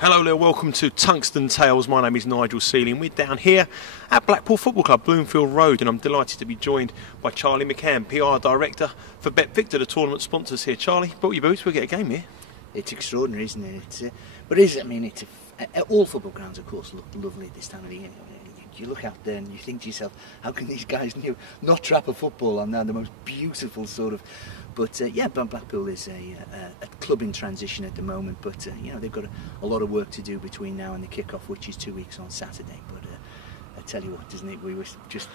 Hello there, welcome to TungstenTales. My name is Nigel, Seeley, and we're down here at Blackpool Football Club, Bloomfield Road, and I'm delighted to be joined by Charlie McCann, PR Director for BetVictor, the tournament sponsors here. Charlie, brought your boots, we'll get a game here. It's extraordinary, isn't it? All football grounds, of course, look lovely at this time of the year. You look out there and you think to yourself, how can these guys not trap a football on now? The most beautiful sort of. But Blackpool is a club in transition at the moment. But they've got a lot of work to do between now and the kick-off, which is 2 weeks on Saturday. But I tell you what, doesn't it? We were just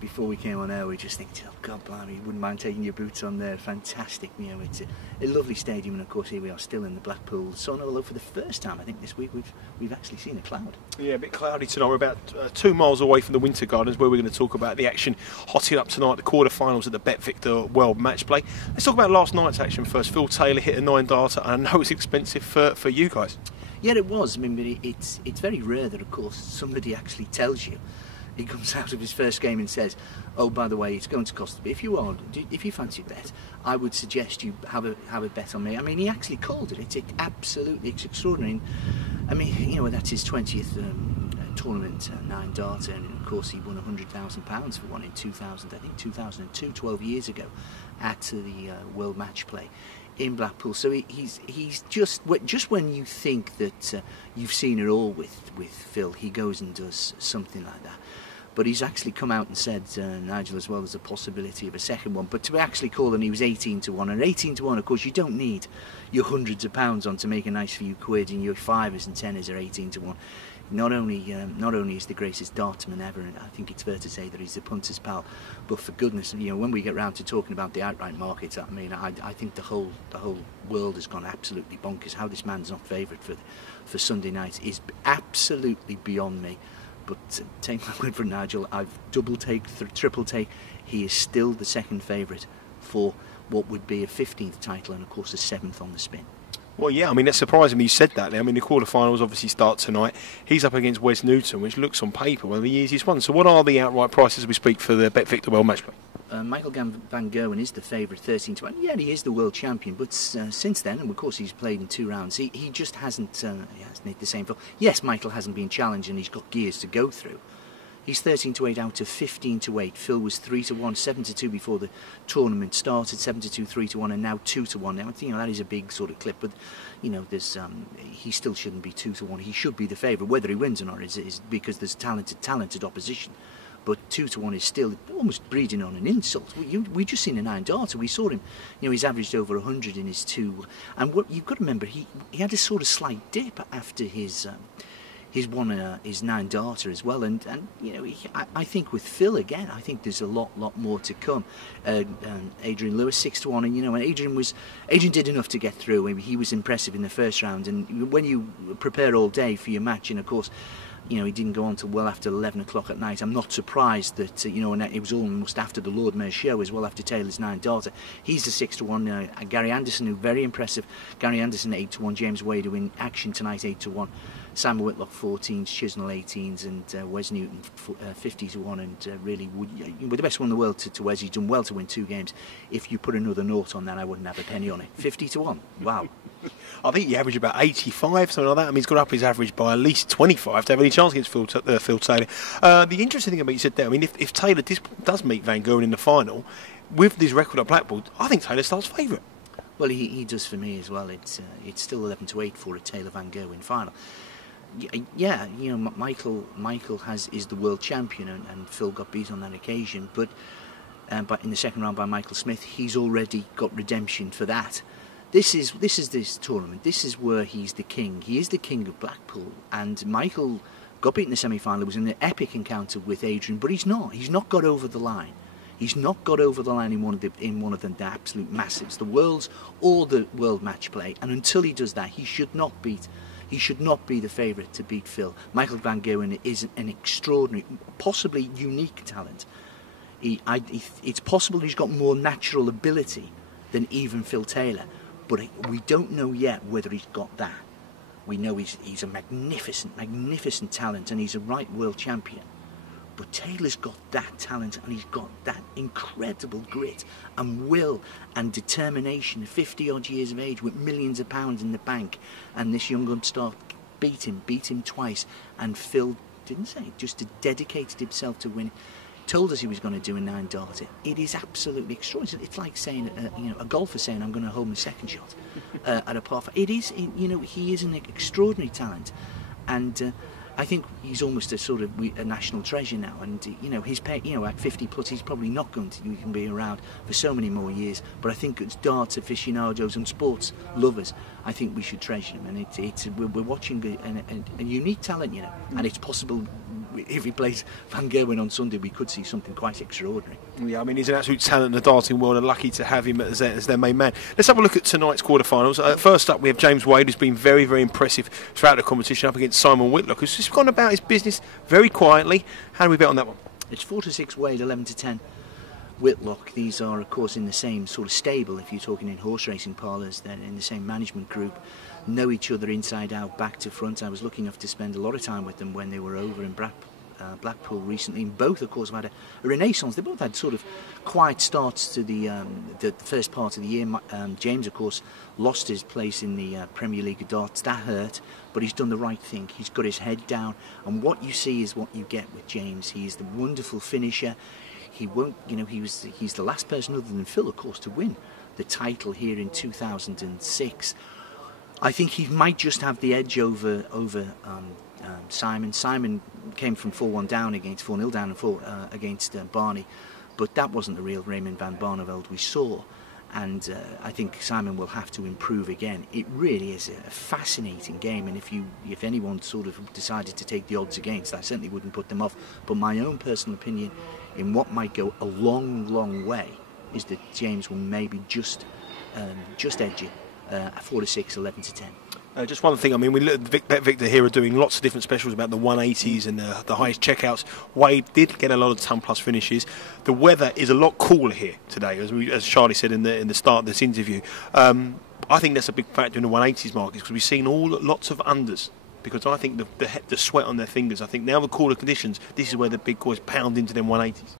before we came on air, we just think, oh God, blimey, you wouldn't mind taking your boots on there. Fantastic, it's a lovely stadium, and of course here we are still in the Blackpool sun. Although for the first time, I think this week we've actually seen a cloud. Yeah, a bit cloudy tonight. We're about 2 miles away from the Winter Gardens, where we're going to talk about the action hotting up tonight, the quarter-finals at the BetVictor World Matchplay. Let's talk about last night's action first. Phil Taylor hit a 9-darter, and I know it's expensive for you guys. Yeah, it was. But it's very rare that, of course, somebody actually tells you. He comes out of his first game and says, "Oh, by the way, it's going to cost a bit. If you fancy a bet, I would suggest you have a bet on me." He actually called it. It's extraordinary. That's his 20th tournament, 9-darter, and of course he won £100,000 for one in 2002, 12 years ago, at the World Matchplay in Blackpool. So he's just when you think that you've seen it all with Phil, he goes and does something like that. But he's actually come out and said, Nigel, as well, there's a possibility of a second one. But to actually call him, he was 18 to 1. And 18 to 1, of course, you don't need your hundreds of pounds on to make a nice few quid, and your 5s and 10s are 18 to 1. Not only is the greatest dartsman ever, and I think it's fair to say that he's the punter's pal, but for goodness, when we get round to talking about the outright markets, I think the whole world has gone absolutely bonkers. How this man's not favoured for Sunday night is absolutely beyond me. But take my word for it, Nigel, I've double take, triple take. He is still the second favourite for what would be a 15th title, and of course a 7th on the spin. Well, yeah, that's surprising you said that there. The quarterfinals obviously start tonight. He's up against Wes Newton, which looks on paper one of the easiest ones. So what are the outright prices as we speak for the BetVictor World Matchplay? Michael Van Gerwen is the favourite, 13 to 1. Yeah, he is the world champion, but since then, and of course he's played in 2 rounds, he just hasn't hit the same. Yes, Michael hasn't been challenged and he's got gears to go through. He's 13 to 8 out of 15 to 8. Phil was 3 to 1, 7 to 2 before the tournament started, 7 to 2, 3 to 1, and now 2 to 1. Now, that is a big sort of clip, but there's he still shouldn't be 2 to 1. He should be the favourite. Whether he wins or not is because there's talented opposition. But 2 to 1 is still almost breeding on an insult. We just seen a 9-darter. We saw him. He's averaged over 100 in his 2. And what you've got to remember, he had a sort of slight dip after his 9-darter as well. And I think with Phil again, I think there's a lot more to come. Adrian Lewis 6 to 1, and Adrian did enough to get through. He was impressive in the first round. And when you prepare all day for your match, and of course, he didn't go on till well after 11 o'clock at night. I'm not surprised that, and it was almost after the Lord Mayor's show as well, after Taylor's 9-darter. He's the 6 to 1. Gary Anderson, who very impressive. Gary Anderson 8 to 1. James Wade, who in action tonight 8 to 1. Samuel Whitlock 14s, Chisnell 18s, and Wes Newton 50 to 1. And really, with the best one in the world to Wes, he's done well to win 2 games. If you put another note on that, I wouldn't have a penny on it. 50 to 1. Wow. I think he averaged about 85, something like that. He's got up his average by at least 25 to have any chance against Phil Taylor. The interesting thing about you said there, if Taylor does meet Van Gerwen in the final, with this record at Blackpool, I think Taylor starts favourite. Well, he does for me as well. It's still 11 to 8 for a Taylor Van Gerwen final. Yeah, Michael is the world champion, and Phil got beat on that occasion. But in the second round by Michael Smith, he's already got redemption for that. This is this tournament. This is where he's the king. He is the king of Blackpool. And Michael got beaten in the semi-final. It was an epic encounter with Adrian, but he's not got over the line. He's not got over the line in one of the absolute massives, the world's or the World Matchplay. And until he does that, he should not be the favourite to beat Phil. Michael Van Gerwen is an extraordinary, possibly unique talent. It's possible he's got more natural ability than even Phil Taylor. But we don't know yet whether he's got that. We know he's a magnificent talent, and he's a right world champion. But Taylor's got that talent, and he's got that incredible grit and will and determination. 50-odd years of age with millions of pounds in the bank, and this young upstart beat him twice, and Phil didn't say, just dedicated himself to win. Told us he was going to do a 9-darter. It is absolutely extraordinary. It's like saying, a golfer saying, I'm going to hold my second shot at a par 5. It is, he is an extraordinary talent, and I think he's almost a sort of a national treasure now. And his at 50 plus, he's probably not going to. He can be around for so many more years. But I think as darts aficionados and sports lovers, I think we should treasure him. And we're watching a unique talent, and it's possible. If he plays Van Gerwen on Sunday, we could see something quite extraordinary. Yeah, I mean, he's an absolute talent in the darting world, and lucky to have him as their main man. Let's have a look at tonight's quarterfinals. First up, we have James Wade, who's been very, very impressive throughout the competition, up against Simon Whitlock, who's just gone about his business very quietly. How do we bet on that one? It's 4-6 Wade, 11-10 Whitlock. These are, of course, in the same sort of stable. If you're talking in horse racing parlours, they're in the same management group. Know each other inside out, back to front. I was lucky enough to spend a lot of time with them when they were over in Blackpool recently, and both, of course, have had a renaissance. They both had sort of quiet starts to the first part of the year. James, of course, lost his place in the Premier League of darts. That hurt, but he's done the right thing. He's got his head down, and what you see is what you get with James. He is the wonderful finisher. He won't, he's the last person other than Phil, of course, to win the title here in 2006. I think he might just have the edge over Simon. Simon came from 4-1 down against 4-0 down and against Barney, but that wasn't the real Raymond van Barneveld we saw, and I think Simon will have to improve again. It really is a fascinating game, and if anyone sort of decided to take the odds against, I certainly wouldn't put them off. But my own personal opinion, in what might go a long way, is that James will maybe just edge it. 4-6, 11-10. Just one thing, I mean, we look at BetVictor here are doing lots of different specials about the 180s and the highest checkouts. Wade did get a lot of ton plus finishes. The weather is a lot cooler here today, as Charlie said in the start of this interview. I think that's a big factor in the 180s markets, because we've seen lots of unders. Because I think the sweat on their fingers, I think now the cooler conditions, this is where the big boys pound into them 180s.